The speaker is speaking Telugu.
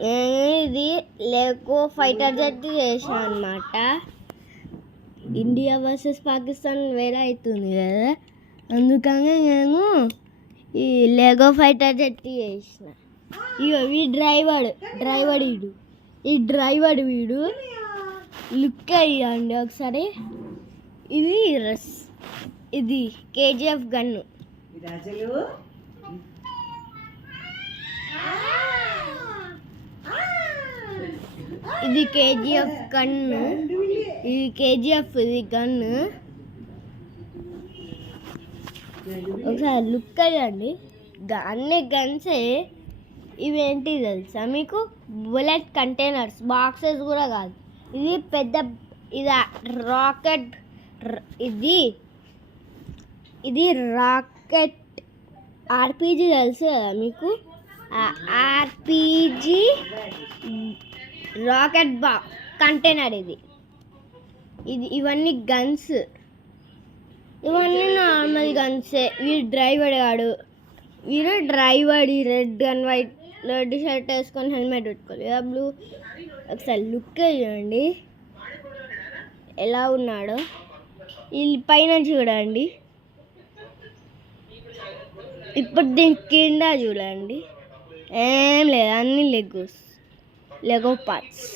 ఇది లెగో ఫైటర్ జెట్ చేసాను అనమాట. ఇండియా వర్సెస్ పాకిస్తాన్ వేరే అవుతుంది కదా, అందుకని నేను ఈ లెగో ఫైటర్ జెట్ చేసిన. ఇగో ఈ డ్రైవర్ వీడు లుక్ అయ్యండి ఒకసారి. ఇది కేజీఎఫ్ గన్ను. ఇది కేజీఎఫ్ గన్ను. ఇది గన్ను. ఒకసారి లుక్ అయ్యండి. అన్ని గన్సే. ఇవేంటి తెలుసా మీకు? బుల్లెట్ కంటైనర్స్, బాక్సెస్ కూడా కాదు. ఇది పెద్ద రాకెట్. ఇది రాకెట్ ఆర్పీజీ తెలుసు కదా మీకు? ఆర్పీజీ రాకెట్ కంటైనర్ ఇది. ఇవన్నీ గన్స్, ఇవన్నీ నార్మల్ గన్సే. వీడు డ్రైవర్ రెడ్ షర్ట్ వేసుకొని హెల్మెట్ పెట్టుకోవాలి కదా, బ్లూ. ఒకసారి లుక్ చేయండి ఎలా ఉన్నాడో. వీళ్ళు పైన చూడండి, ఇప్పుడు దీని కింద చూడండి. ఏం లేదు, అన్ని లెగో పార్ట్స్.